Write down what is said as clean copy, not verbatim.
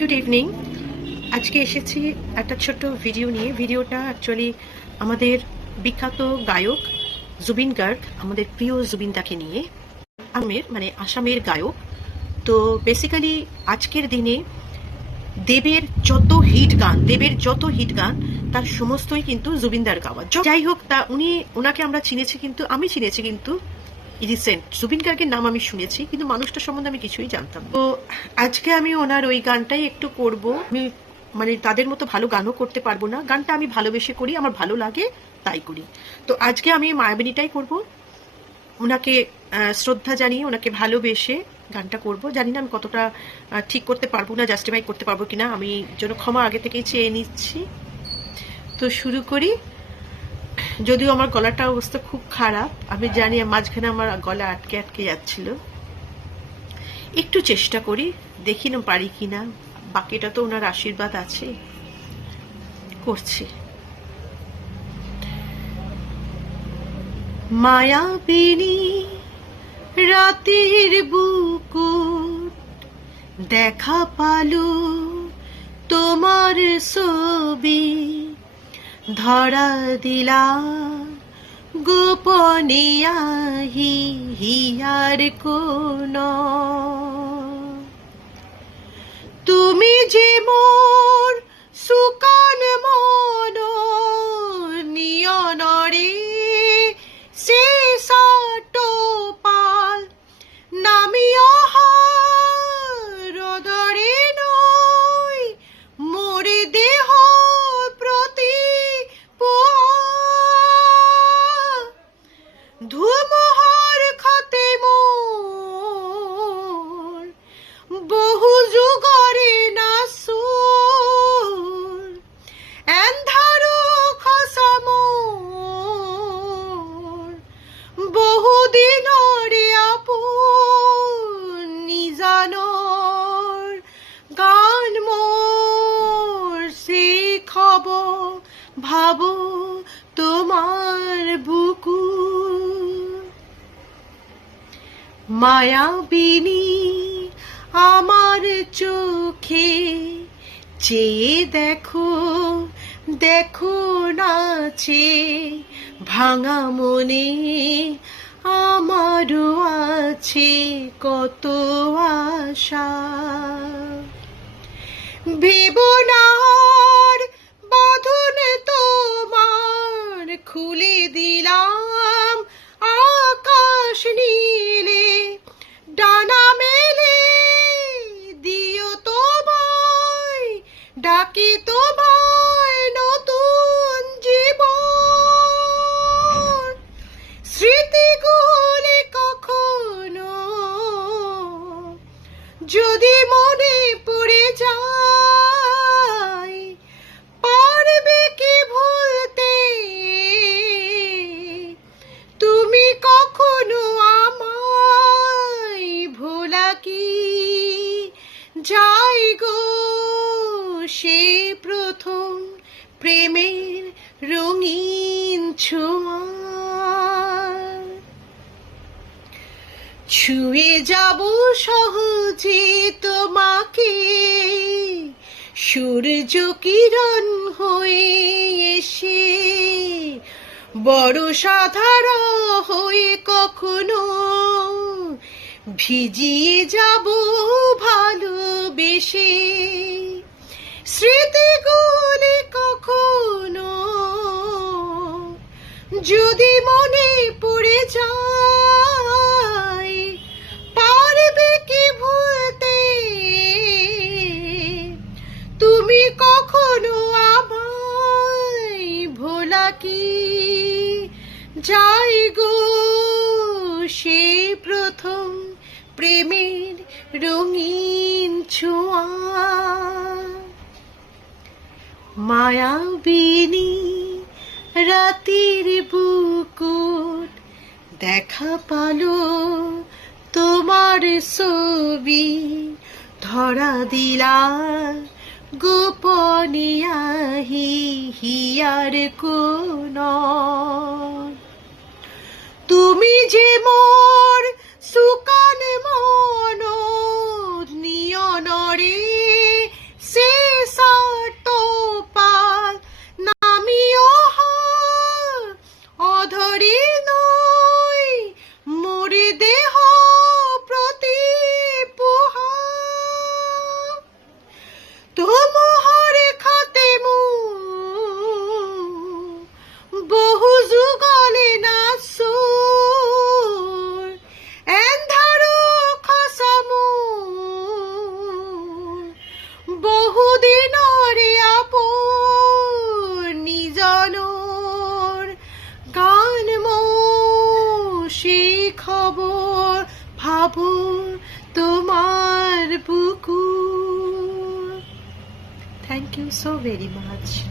Good evening. আজকে এসেছি একটা ছোট্ট ভিডিও নিয়ে। ভিডিওটা অ্যাকচুয়ালি আমাদের বিখ্যাত গায়ক জুবিন গার্গ, আমাদের প্রিয় জুবিনদাকে নিয়ে। আসামের গায়ক। তো বেসিক্যালি আজকের দিনে দেবের যত হিট গান তার সমস্তই কিন্তু জুবিনদার গাওয়া। যাই হোক, তা ওনাকে আমরা চিনেছি, কিন্তু আমি চিনেছি কিন্তু রিসেন্ট। জুবিন গার্গের নাম আমি শুনেছি, কিন্তু মানুষটার সম্বন্ধে আমি কিছুই জানতাম। তো আজকে আমি ওনার ওই গানটাই একটু করব। আমি তাদের মতো ভালো গানও করতে পারবো না, গানটা আমি ভালোবেসে করি, আমার ভালো লাগে তাই করি। তো আজকে আমি মায়াবিনীটাই করব, ওনাকে শ্রদ্ধা জানিয়ে, ওনাকে ভালোবেসে গানটা করব। জানি না আমি কতটা ঠিক করতে পারবো না, জাস্টিফাই করতে পারবো কিনা, আমি জন্য ক্ষমা আগে থেকেই চেয়ে নিচ্ছি। তো শুরু করি। যদিও আমার গলাটা অবস্থা খুব খারাপ, আমি জানি, মাঝখানে আমার গলা আটকে আটকে যাচ্ছিল। একটু চেষ্টা করি, দেখি না পারি কিনা। বাকিটা তো ওনার আশীর্বাদ আছে, করছি। মায়াবিনী রাতের বুকুট দেখা পালু তোমার ছবি, ধরা দিলা গোপনে আহি হিয়ার কোন। তুমি যে মোর সুকান মন নিয়নরে সে সাটো পাল নামিও হৃদরে নয় মোরে দেহ প্রতি ধুমহর খতে মোর বহু যুগরে নাসুর এন্ধারু খসামোর বহু দিনরে আপন নিজানর গান মোর সে খবর ভাবো তোমার বুকু। মায়াবিনী আমার চোখে চেয়ে দেখো, দেখো নাচে ভাঙা মনে আমারও আছে কত আশা। ভেবনার বাঁধন তোমার খুলে দিলাম আকাশ নীলে, ডানা মেলে দিও তোমায়, ডাকি তোমায় নতুন জীবন। স্মৃতিগুলি কখনো যদি মনে পড়ে যায়, পারবে কি ভুলতে তুমি কখনো আমায়? ভোলা কি যাই গো সে প্রথম প্রেমের রঙিন ছোঁয়া। ছুঁয়ে যাব সহজে তোমাকে সূর্য কিরণ হয়ে এসে, বড় সাধারণ হয়ে কখনো ভিজিয়ে যাব ভালোবেসে। স্মৃতিগুলি কখনো যদি মনে পড়ে যায়, পারবে কি ভুলতে তুমি কখনো আমায়? ভোলা কি যাই গো সে প্রথম প্রেমের রঙিন ছোঁয়া। মায়াবিনী রাতের বুকুট দেখা পালো তোমার ছবি, ধরা দিলা গোপনে আহি হিয়ার কোন। তুমি যে মোর সুকান মন নিয়নরে খবর ভাবো তোমার বুকু। Thank you so very much.